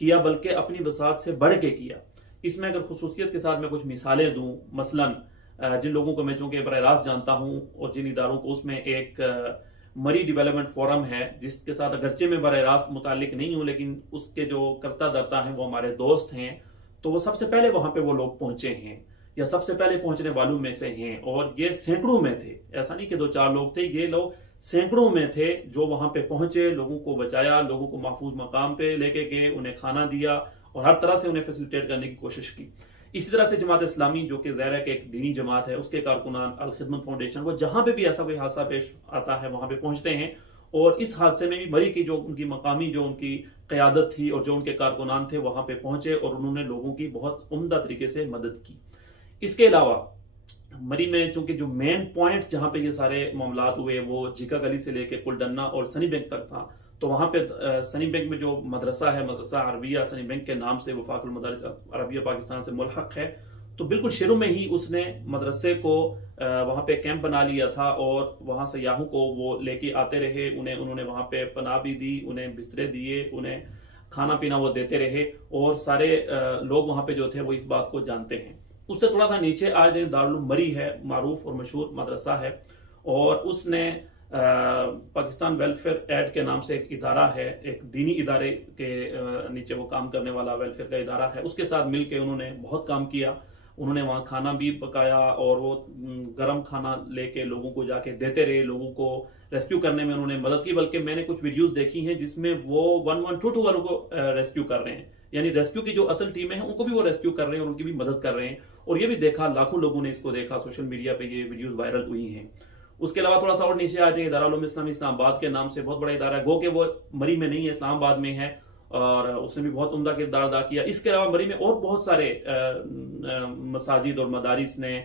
کیا بلکہ اپنی بساط سے بڑھ کے کیا۔ اس میں اگر خصوصیت کے ساتھ میں کچھ مثالیں دوں، مثلاً جن لوگوں کو میں چونکہ براہ راست جانتا ہوں اور جن اداروں کو، اس میں ایک مری ڈیولپمنٹ فورم ہے جس کے ساتھ اگرچہ میں براہ راست متعلق نہیں ہوں، لیکن اس کے جو کرتا دھرتا ہیں وہ ہمارے دوست ہیں، تو وہ سب سے پہلے وہاں پہ وہ لوگ پہنچے ہیں یا سب سے پہلے پہنچنے والوں میں سے ہیں، اور یہ سینکڑوں میں تھے، ایسا نہیں کہ 2-4 لوگ تھے، یہ لوگ سینکڑوں میں تھے جو وہاں پہ پہنچے، لوگوں کو بچایا، لوگوں کو محفوظ مقام پہ لے کے گئے، انہیں کھانا دیا اور ہر طرح سے انہیں فیسیلیٹیٹ کرنے کی کوشش کی۔ اسی طرح سے جماعت اسلامی جو کہ ظاہر ہے کہ ایک دینی جماعت ہے، اس کے کارکنان، الخدمت فاؤنڈیشن، وہ جہاں پہ بھی ایسا کوئی حادثہ پیش آتا ہے وہاں پہ پہنچتے ہیں، اور اس حادثے میں بھی مری کی جو ان کی مقامی جو ان کی قیادت تھی اور جو ان کے کارکنان تھے وہاں پہ پہنچے اور انہوں نے لوگوں کی بہت عمدہ طریقے سے مدد کی۔ اس کے علاوہ مری میں چونکہ جو مین پوائنٹ جہاں پہ یہ سارے معاملات ہوئے وہ جھکا گلی سے لے کے کلڈنا اور سنی بینک تک تھا، تو وہاں پہ سنی بینک میں جو مدرسہ ہے، مدرسہ عربیہ سنی بینک کے نام سے، وفاق المدارس عربیہ پاکستان سے ملحق ہے، تو بالکل شروع میں ہی اس نے مدرسے کو وہاں پہ کیمپ بنا لیا تھا اور وہاں سیاحوں کو وہ لے کے آتے رہے، انہوں نے وہاں پہ پناہ بھی دی، انہیں بسترے دیے، انہیں کھانا پینا وہ دیتے رہے، اور سارے لوگ وہاں پہ جو تھے وہ اس بات کو جانتے ہیں۔ اس سے تھوڑا سا نیچے آ جائیں، دارالعلوم مری ہے، معروف اور مشہور مدرسہ ہے، اور اس نے پاکستان ویلفیئر ایڈ کے نام سے ایک ادارہ ہے، ایک دینی ادارے کے نیچے وہ کام کرنے والا ویلفیئر کا ادارہ ہے، اس کے ساتھ مل کے انہوں نے بہت کام کیا۔ انہوں نے وہاں کھانا بھی پکایا اور وہ گرم کھانا لے کے لوگوں کو جا کے دیتے رہے، لوگوں کو ریسکیو کرنے میں انہوں نے مدد کی، بلکہ میں نے کچھ ویڈیوز دیکھی ہیں جس میں وہ 1122 والوں کو ریسکیو کر رہے ہیں، یعنی ریسکیو کی جو اصل ٹیمیں ہیں ان کو بھی وہ ریسکیو کر رہے ہیں اور ان کی بھی مدد کر رہے ہیں، اور یہ بھی دیکھا، لاکھوں لوگوں نے اس کو دیکھا، سوشل میڈیا پہ یہ ویڈیوز وائرل ہوئی ہیں۔ اس کے علاوہ تھوڑا سا اور نیچے آ جائیں، دارالعلوم اسلامی اسلام آباد کے نام سے بہت بڑا ادارہ ہے، گو کہ وہ مری میں نہیں ہے، اسلام آباد میں ہے، اور اس نے بھی بہت عمدہ کردار ادا کیا۔ اس کے علاوہ مری میں اور بہت سارے مساجد اور مدارس نے،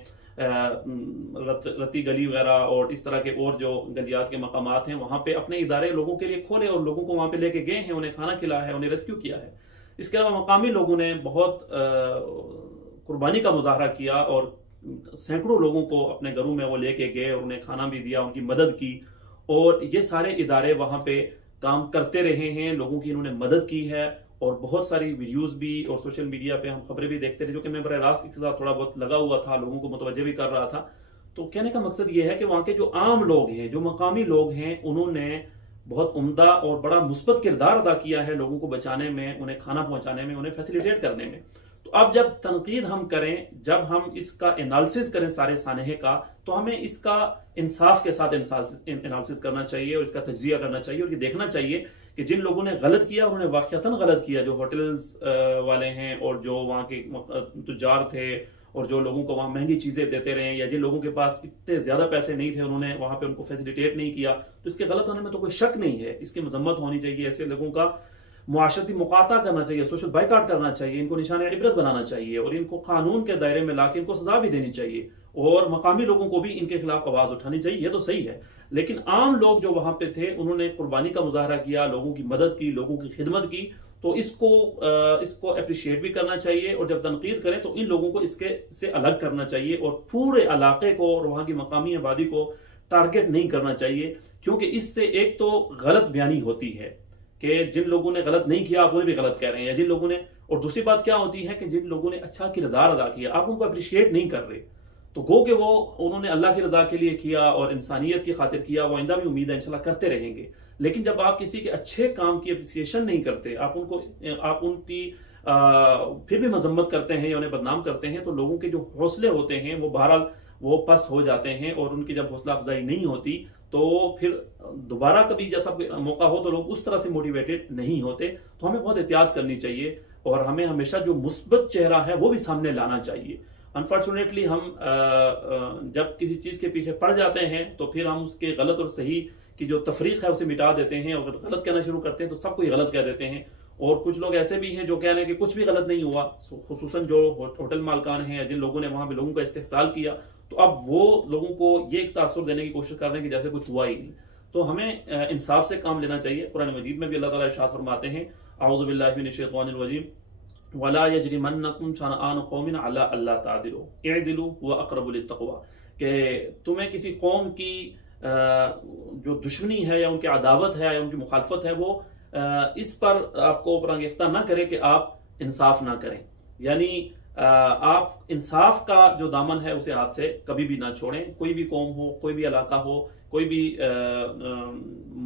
رتی گلی وغیرہ اور اس طرح کے اور جو گلیات کے مقامات ہیں وہاں پہ اپنے ادارے لوگوں کے لیے کھولے اور لوگوں کو وہاں پہ لے کے گئے ہیں، انہیں کھانا کھلایا ہے، انہیں ریسکیو کیا ہے۔ اس کے علاوہ مقامی لوگوں نے بہت قربانی کا مظاہرہ کیا اور سینکڑوں لوگوں کو اپنے گھروں میں وہ لے کے گئے اور انہیں کھانا بھی دیا، ان کی مدد کی، اور یہ سارے ادارے وہاں پہ کام کرتے رہے ہیں، لوگوں کی انہوں نے مدد کی ہے، اور بہت ساری ویڈیوز بھی اور سوشل میڈیا پہ ہم خبریں بھی دیکھتے رہے، جو کہ میں براہ راست اس کے ساتھ تھوڑا بہت لگا ہوا تھا، لوگوں کو متوجہ بھی کر رہا تھا۔ تو کہنے کا مقصد یہ ہے کہ وہاں کے جو عام لوگ ہیں، جو مقامی لوگ ہیں، انہوں نے بہت عمدہ اور بڑا مثبت کردار ادا کیا ہے لوگوں کو بچانے میں، انہیں کھانا پہنچانے میں، انہیں فیسیلیٹیٹ کرنے میں۔ تو اب جب تنقید ہم کریں، جب ہم اس کا انالیسس کریں سارے سانحے کا، تو ہمیں اس کا انصاف کے ساتھ انالیسس کرنا چاہیے اور اس کا تجزیہ کرنا چاہیے، اور یہ دیکھنا چاہیے کہ جن لوگوں نے غلط کیا انہوں نے واقعتاً غلط کیا، جو ہوٹلز والے ہیں اور جو وہاں کے تجار تھے اور جو لوگوں کو وہاں مہنگی چیزیں دیتے رہے، یا جن لوگوں کے پاس اتنے زیادہ پیسے نہیں تھے انہوں نے وہاں پہ ان کو فیسیلیٹیٹ نہیں کیا، تو اس کے غلط ہونے میں تو کوئی شک نہیں ہے، اس کی مذمت ہونی چاہیے، ایسے لوگوں کا معاشرتی مقاطع کرنا چاہیے، سوشل بائیکاٹ کرنا چاہیے، ان کو نشان عبرت بنانا چاہیے، اور ان کو قانون کے دائرے میں لا کے ان کو سزا بھی دینی چاہیے، اور مقامی لوگوں کو بھی ان کے خلاف آواز اٹھانی چاہیے، یہ تو صحیح ہے۔ لیکن عام لوگ جو وہاں پہ تھے انہوں نے قربانی کا مظاہرہ کیا، لوگوں کی مدد کی، لوگوں کی خدمت کی، تو اس کو اپریشیٹ بھی کرنا چاہیے، اور جب تنقید کریں تو ان لوگوں کو اس کے سے الگ کرنا چاہیے، اور پورے علاقے کو اور وہاں کی مقامی آبادی کو ٹارگٹ نہیں کرنا چاہیے، کیونکہ اس سے ایک تو غلط بیانی ہوتی ہے کہ جن لوگوں نے غلط نہیں کیا آپ انہیں بھی غلط کہہ رہے ہیں، یا جن لوگوں نے، اور دوسری بات کیا ہوتی ہے کہ جن لوگوں نے اچھا کردار ادا کیا آپ ان کو اپریشیٹ نہیں کر رہے، تو گو کہ وہ انہوں نے اللہ کی رضا کے لیے کیا اور انسانیت کی خاطر کیا، وہ آئندہ بھی امید ہے انشاءاللہ کرتے رہیں گے۔ لیکن جب آپ کسی کے اچھے کام کی اپریسیشن نہیں کرتے، آپ ان کی پھر بھی مذمت کرتے ہیں یا انہیں بدنام کرتے ہیں، تو لوگوں کے جو حوصلے ہوتے ہیں وہ بہرحال وہ پس ہو جاتے ہیں، اور ان کی جب حوصلہ افزائی نہیں ہوتی تو پھر دوبارہ کبھی جیسا موقع ہو تو لوگ اس طرح سے موٹیویٹڈ نہیں ہوتے۔ تو ہمیں بہت احتیاط کرنی چاہیے، اور ہمیں ہمیشہ جو مثبت چہرہ ہے وہ بھی سامنے لانا چاہیے۔ انفارچونیٹلی ہم جب کسی چیز کے پیچھے پڑ جاتے ہیں تو پھر ہم اس کے غلط اور صحیح کی جو تفریق ہے اسے مٹا دیتے ہیں، اور غلط کہنا شروع کرتے ہیں تو سب کو غلط کہہ دیتے ہیں، اور کچھ لوگ ایسے بھی ہیں جو کہہ رہے ہیں کہ کچھ بھی غلط نہیں ہوا، خصوصاً جو ہوٹل مالکان ہیں، جن لوگوں نے وہاں پہ لوگوں کا استحصال کیا، تو اب وہ لوگوں کو یہ ایک تاثر دینے کی کوشش کر رہے ہیں کہ جیسے کچھ ہوا ہی نہیں۔ تو ہمیں انصاف سے کام لینا چاہیے۔ قرآن مجید میں بھی اللہ تعالیٰ ارشاد فرماتے ہیں، اعوذ باللہ من الشیطان الرجیم، وَلَا يَجْرِمَنَّكُمْ شَنَآنُ قَوْمٍ عَلَىٰ أَلَّا تَعْدِلُوا اعْدِلُوا هُوَ أَقْرَبُ لِلتَّقْوَىٰ، کہ تمہیں کسی قوم کی جو دشمنی ہے یا ان کی عداوت ہے یا ان کی مخالفت ہے وہ اس پر آپ کو پرانگیختہ نہ کرے کہ آپ انصاف نہ کریں، یعنی آپ انصاف کا جو دامن ہے اسے ہاتھ سے کبھی بھی نہ چھوڑیں. کوئی بھی قوم ہو، کوئی بھی علاقہ ہو، کوئی بھی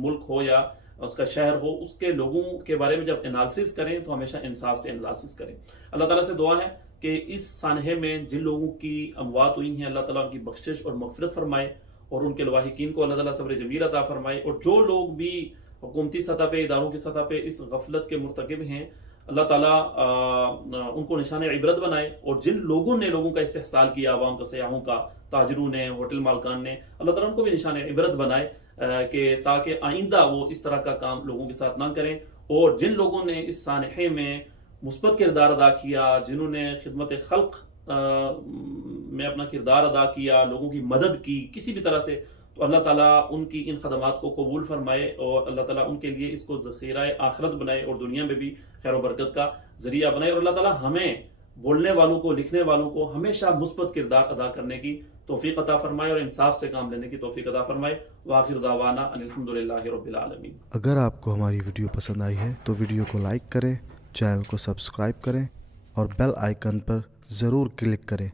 ملک ہو یا اس کا شہر ہو، اس کے لوگوں کے بارے میں جب انالیسس کریں تو ہمیشہ انصاف سے انالیسس کریں. اللہ تعالیٰ سے دعا ہے کہ اس سانحے میں جن لوگوں کی اموات ہوئی ہیں اللہ تعالیٰ ان کی بخشش اور مغفرت فرمائے، اور ان کے لواحقین کو اللہ تعالیٰ صبر جمیل عطا فرمائے. اور جو لوگ بھی حکومتی سطح پہ، اداروں کی سطح پہ اس غفلت کے مرتکب ہیں، اللہ تعالیٰ ان کو نشان عبرت بنائے. اور جن لوگوں نے لوگوں کا استحصال کیا، عوام کا، سیاحوں کا، تاجروں نے، ہوٹل مالکان نے، اللہ تعالیٰ ان کو بھی نشان عبرت بنائے کہ تاکہ آئندہ وہ اس طرح کا کام لوگوں کے ساتھ نہ کریں. اور جن لوگوں نے اس سانحے میں مثبت کردار ادا کیا، جنہوں نے خدمت خلق میں اپنا کردار ادا کیا، لوگوں کی مدد کی کسی بھی طرح سے، تو اللہ تعالیٰ ان کی ان خدمات کو قبول فرمائے اور اللہ تعالیٰ ان کے لیے اس کو ذخیرہ آخرت بنائے اور دنیا میں بھی خیر و برکت کا ذریعہ بنائے. اور اللہ تعالیٰ ہمیں بولنے والوں کو، لکھنے والوں کو ہمیشہ مثبت کردار ادا کرنے کی توفیق عطا فرمائے اور انصاف سے کام لینے کی توفیق عطا فرمائے. وآخر دعوانا ان الحمدللہ رب العالمین. اگر آپ کو ہماری ویڈیو پسند آئی ہے تو ویڈیو کو لائک کریں، چینل کو سبسکرائب کریں اور بیل آئیکن پر ضرور کلک کریں